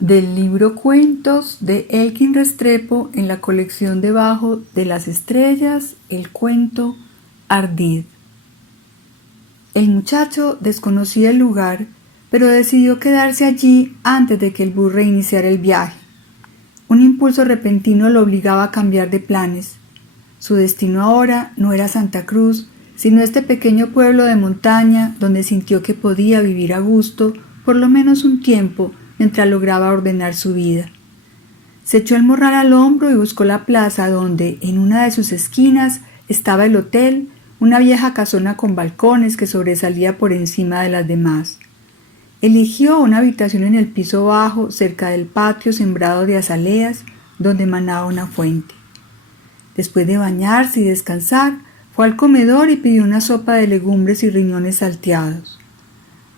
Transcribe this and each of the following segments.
Del libro Cuentos de Elkin Restrepo en la colección Debajo de las Estrellas, el cuento Ardid. El muchacho desconocía el lugar, pero decidió quedarse allí antes de que el bus reiniciara el viaje. Un impulso repentino lo obligaba a cambiar de planes. Su destino ahora no era Santa Cruz, sino este pequeño pueblo de montaña donde sintió que podía vivir a gusto por lo menos un tiempo mientras lograba ordenar su vida. Se echó el morral al hombro y buscó la plaza donde, en una de sus esquinas, estaba el hotel, una vieja casona con balcones que sobresalía por encima de las demás. Eligió una habitación en el piso bajo, cerca del patio sembrado de azaleas, donde manaba una fuente. Después de bañarse y descansar, fue al comedor y pidió una sopa de legumbres y riñones salteados.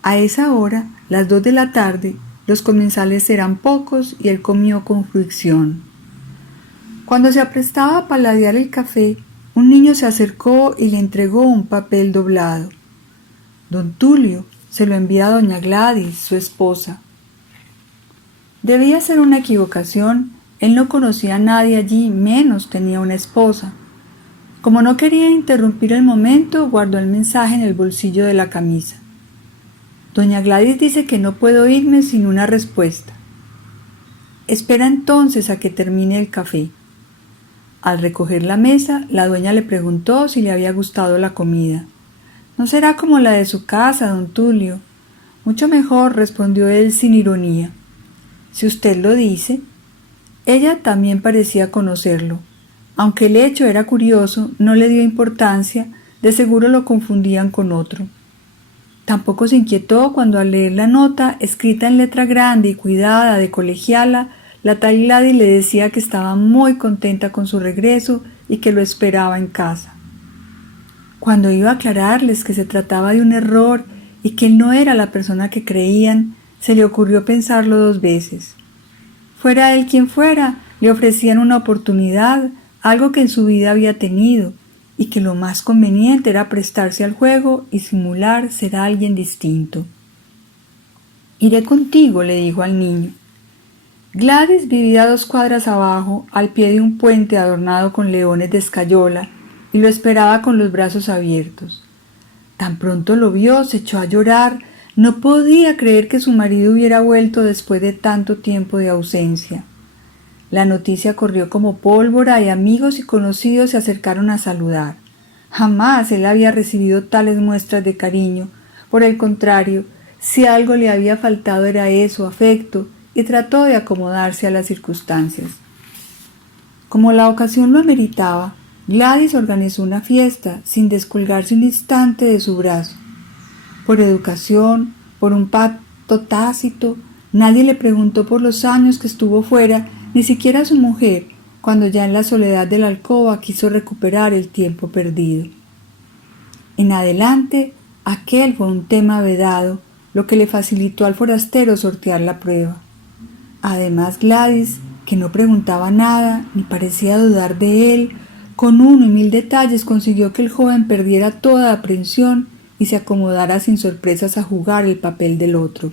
A esa hora, las 2 de la tarde, los comensales eran pocos y él comió con fruición. Cuando se aprestaba a paladear el café, un niño se acercó y le entregó un papel doblado. Don Tulio se lo envía a doña Gladys, su esposa. Debía ser una equivocación, él no conocía a nadie allí, menos tenía una esposa. Como no quería interrumpir el momento, guardó el mensaje en el bolsillo de la camisa. Doña Gladys dice que no puedo irme sin una respuesta. Espera entonces a que termine el café. Al recoger la mesa, la dueña le preguntó si le había gustado la comida. No será como la de su casa, don Tulio. Mucho mejor, respondió él sin ironía. Si usted lo dice. Ella también parecía conocerlo. Aunque el hecho era curioso, no le dio importancia, de seguro lo confundían con otro. Tampoco se inquietó cuando al leer la nota, escrita en letra grande y cuidada de colegiala, la tal Gladys le decía que estaba muy contenta con su regreso y que lo esperaba en casa. Cuando iba a aclararles que se trataba de un error y que él no era la persona que creían, se le ocurrió pensarlo 2 veces. Fuera él quien fuera, le ofrecían una oportunidad, algo que en su vida había tenido, y que lo más conveniente era prestarse al juego y simular ser alguien distinto. Iré contigo, le dijo al niño. Gladys vivía 2 cuadras abajo, al pie de un puente adornado con leones de escayola, y lo esperaba con los brazos abiertos. Tan pronto lo vio, se echó a llorar. No podía creer que su marido hubiera vuelto después de tanto tiempo de ausencia. La noticia corrió como pólvora y amigos y conocidos se acercaron a saludar. Jamás él había recibido tales muestras de cariño. Por el contrario, si algo le había faltado era eso, afecto, y trató de acomodarse a las circunstancias. Como la ocasión lo ameritaba, Gladys organizó una fiesta sin descolgarse un instante de su brazo. Por educación, por un pacto tácito, nadie le preguntó por los años que estuvo fuera, ni siquiera su mujer, cuando ya en la soledad de la alcoba quiso recuperar el tiempo perdido. En adelante, aquel fue un tema vedado, lo que le facilitó al forastero sortear la prueba. Además, Gladys, que no preguntaba nada, ni parecía dudar de él, con 1 y 1000 detalles consiguió que el joven perdiera toda aprensión y se acomodara sin sorpresas a jugar el papel del otro.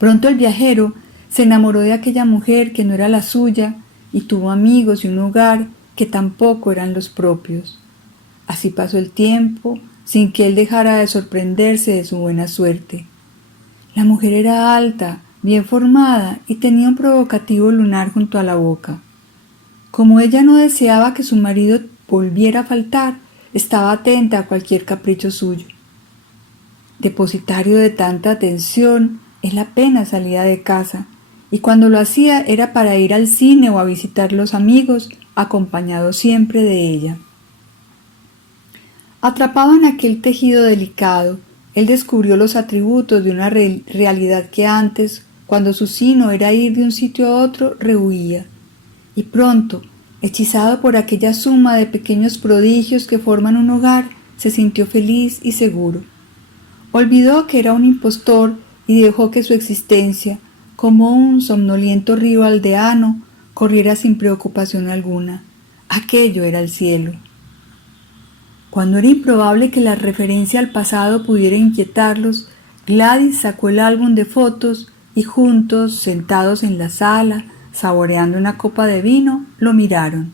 Pronto el viajero se enamoró de aquella mujer que no era la suya y tuvo amigos y un hogar que tampoco eran los propios. Así pasó el tiempo sin que él dejara de sorprenderse de su buena suerte. La mujer era alta, bien formada y tenía un provocativo lunar junto a la boca. Como ella no deseaba que su marido volviera a faltar, estaba atenta a cualquier capricho suyo. Depositario de tanta atención, él apenas salía de casa, y cuando lo hacía era para ir al cine o a visitar los amigos, acompañado siempre de ella. Atrapado en aquel tejido delicado, él descubrió los atributos de una realidad que antes, cuando su sino era ir de un sitio a otro, rehuía. Y pronto, hechizado por aquella suma de pequeños prodigios que forman un hogar, se sintió feliz y seguro. Olvidó que era un impostor y dejó que su existencia, como un somnoliento río aldeano, corriera sin preocupación alguna. Aquello era el cielo. Cuando era improbable que la referencia al pasado pudiera inquietarlos, Gladys sacó el álbum de fotos y juntos, sentados en la sala, saboreando una copa de vino, lo miraron.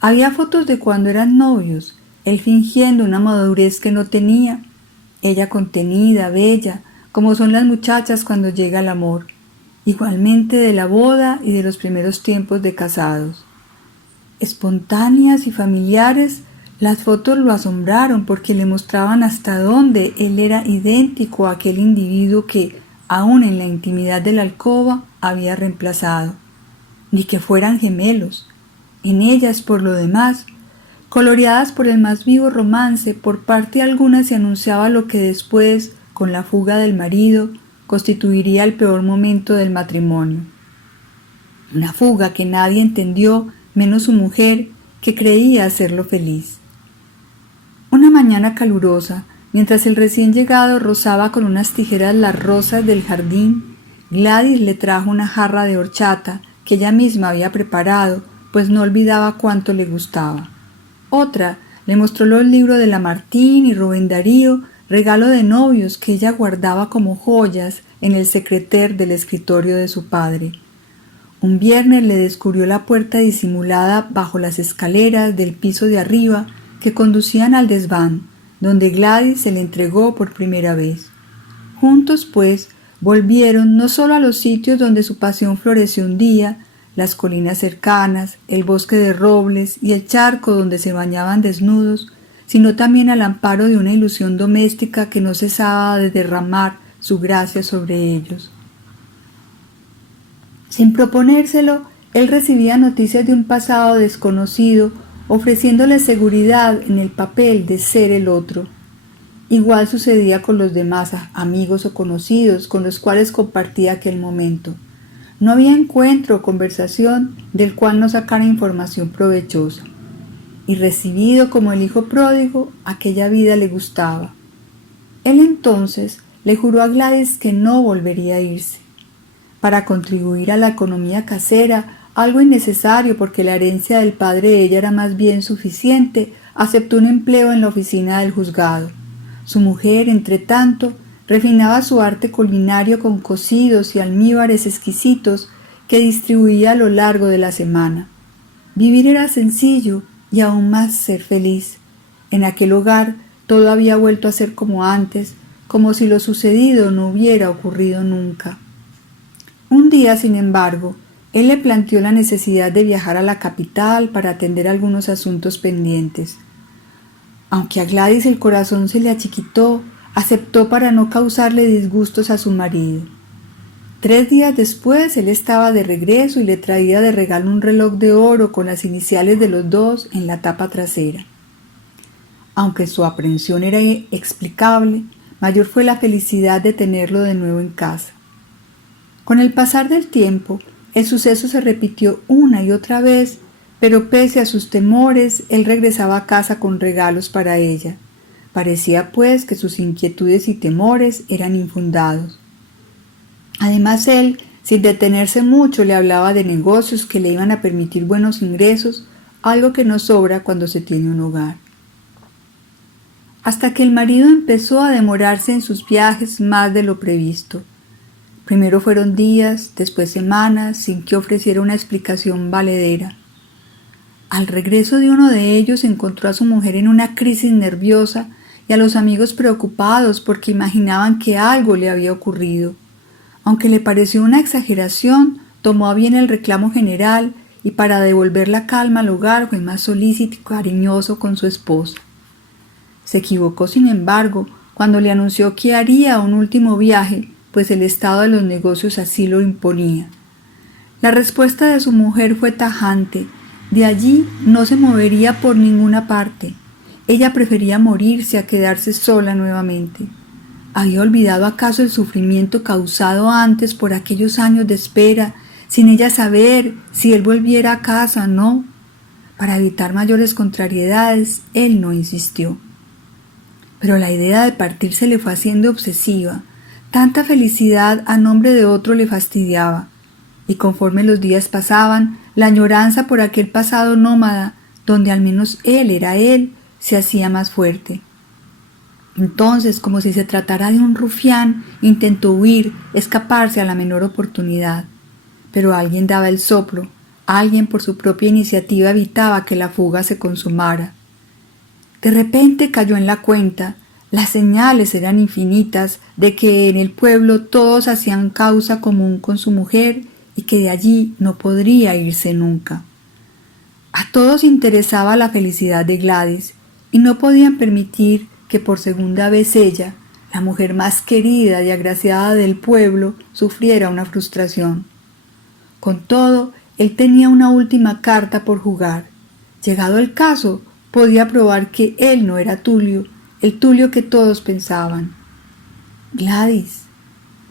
Había fotos de cuando eran novios, él fingiendo una madurez que no tenía, ella contenida, bella, como son las muchachas cuando llega el amor, igualmente de la boda y de los primeros tiempos de casados. Espontáneas y familiares, las fotos lo asombraron porque le mostraban hasta dónde él era idéntico a aquel individuo que, aún en la intimidad de la alcoba, había reemplazado. Ni que fueran gemelos. En ellas, por lo demás, coloreadas por el más vivo romance, por parte alguna se anunciaba lo que después, con la fuga del marido, constituiría el peor momento del matrimonio. Una fuga que nadie entendió, menos su mujer, que creía hacerlo feliz. Una mañana calurosa, mientras el recién llegado rozaba con unas tijeras las rosas del jardín, Gladys le trajo una jarra de horchata que ella misma había preparado, pues no olvidaba cuánto le gustaba. Otra le mostró los libros de Lamartine y Rubén Darío, regalo de novios que ella guardaba como joyas en el secreter del escritorio de su padre. Un viernes le descubrió la puerta disimulada bajo las escaleras del piso de arriba que conducían al desván, donde Gladys se le entregó por primera vez. Juntos, pues, volvieron no solo a los sitios donde su pasión floreció un día, las colinas cercanas, el bosque de robles y el charco donde se bañaban desnudos, sino también al amparo de una ilusión doméstica que no cesaba de derramar su gracia sobre ellos. Sin proponérselo, él recibía noticias de un pasado desconocido, ofreciéndole seguridad en el papel de ser el otro. Igual sucedía con los demás amigos o conocidos con los cuales compartía aquel momento. No había encuentro o conversación del cual no sacara información provechosa. Y recibido como el hijo pródigo, aquella vida le gustaba. Él entonces le juró a Gladys que no volvería a irse. Para contribuir a la economía casera, algo innecesario porque la herencia del padre de ella era más bien suficiente, aceptó un empleo en la oficina del juzgado. Su mujer, entre tanto, refinaba su arte culinario con cocidos y almíbares exquisitos que distribuía a lo largo de la semana. Vivir era sencillo y aún más ser feliz. En aquel hogar todo había vuelto a ser como antes, como si lo sucedido no hubiera ocurrido nunca. Un día, sin embargo, él le planteó la necesidad de viajar a la capital para atender algunos asuntos pendientes. Aunque a Gladys el corazón se le achiquitó, aceptó para no causarle disgustos a su marido. 3 días después él estaba de regreso y le traía de regalo un reloj de oro con las iniciales de los dos en la tapa trasera. Aunque su aprensión era explicable, mayor fue la felicidad de tenerlo de nuevo en casa. Con el pasar del tiempo, el suceso se repitió una y otra vez, pero pese a sus temores, él regresaba a casa con regalos para ella. Parecía, pues, que sus inquietudes y temores eran infundados. Además, él, sin detenerse mucho, le hablaba de negocios que le iban a permitir buenos ingresos, algo que no sobra cuando se tiene un hogar. Hasta que el marido empezó a demorarse en sus viajes más de lo previsto. Primero fueron días, después semanas, sin que ofreciera una explicación valedera. Al regreso de uno de ellos encontró a su mujer en una crisis nerviosa y a los amigos preocupados porque imaginaban que algo le había ocurrido. Aunque le pareció una exageración, tomó a bien el reclamo general y para devolver la calma al hogar fue más solícito y cariñoso con su esposa. Se equivocó, sin embargo, cuando le anunció que haría un último viaje, pues el estado de los negocios así lo imponía. La respuesta de su mujer fue tajante. De allí no se movería por ninguna parte. Ella prefería morirse a quedarse sola nuevamente. ¿Había olvidado acaso el sufrimiento causado antes por aquellos años de espera, sin ella saber si él volviera a casa o no? Para evitar mayores contrariedades, él no insistió. Pero la idea de partir se le fue haciendo obsesiva. Tanta felicidad a nombre de otro le fastidiaba. Y conforme los días pasaban, la añoranza por aquel pasado nómada, donde al menos él era él, se hacía más fuerte. Entonces, como si se tratara de un rufián, intentó huir, escaparse a la menor oportunidad. Pero alguien daba el soplo, alguien por su propia iniciativa evitaba que la fuga se consumara. De repente cayó en la cuenta, las señales eran infinitas de que en el pueblo todos hacían causa común con su mujer y que de allí no podría irse nunca. A todos interesaba la felicidad de Gladys y no podían permitir que por segunda vez ella, la mujer más querida y agraciada del pueblo, sufriera una frustración. Con todo, él tenía una última carta por jugar. Llegado el caso, podía probar que él no era Tulio, el Tulio que todos pensaban. Gladys.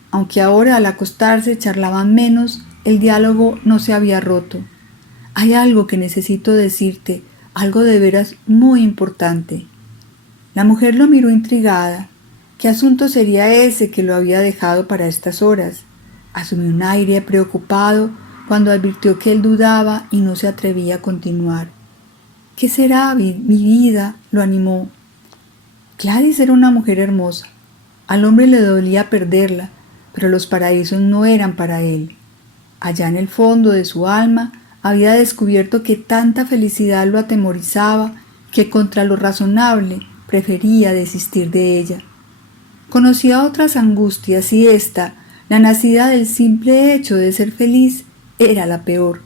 Aunque ahora al acostarse charlaban menos, el diálogo no se había roto. Hay algo que necesito decirte, algo de veras muy importante. La mujer lo miró intrigada. ¿Qué asunto sería ese que lo había dejado para estas horas? Asumió un aire preocupado cuando advirtió que él dudaba y no se atrevía a continuar. ¿Qué será, mi vida? Lo animó. Gladys era una mujer hermosa. Al hombre le dolía perderla, pero los paraísos no eran para él. Allá en el fondo de su alma había descubierto que tanta felicidad lo atemorizaba que contra lo razonable prefería desistir de ella. Conocía otras angustias y esta, la nacida del simple hecho de ser feliz, era la peor.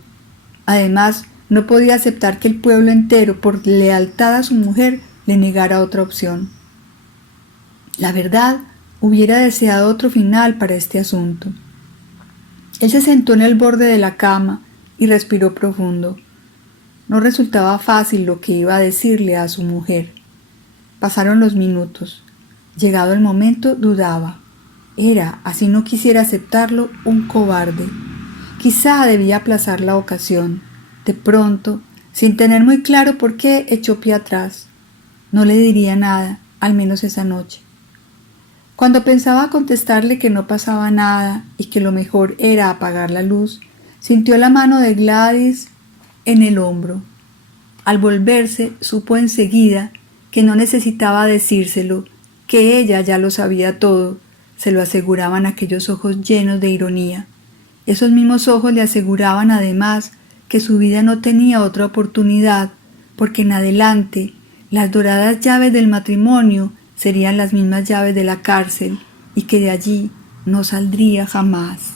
Además, no podía aceptar que el pueblo entero, por lealtad a su mujer, le negara otra opción. La verdad, hubiera deseado otro final para este asunto. Él se sentó en el borde de la cama y respiró profundo. No resultaba fácil lo que iba a decirle a su mujer. Pasaron los minutos. Llegado el momento, dudaba. Era, así no quisiera aceptarlo, un cobarde. Quizá debía aplazar la ocasión. De pronto, sin tener muy claro por qué, echó pie atrás. No le diría nada, al menos esa noche. Cuando pensaba contestarle que no pasaba nada y que lo mejor era apagar la luz, sintió la mano de Gladys en el hombro. Al volverse, supo enseguida que no necesitaba decírselo, que ella ya lo sabía todo, se lo aseguraban aquellos ojos llenos de ironía. Esos mismos ojos le aseguraban además que su vida no tenía otra oportunidad, porque en adelante las doradas llaves del matrimonio serían las mismas llaves de la cárcel y que de allí no saldría jamás.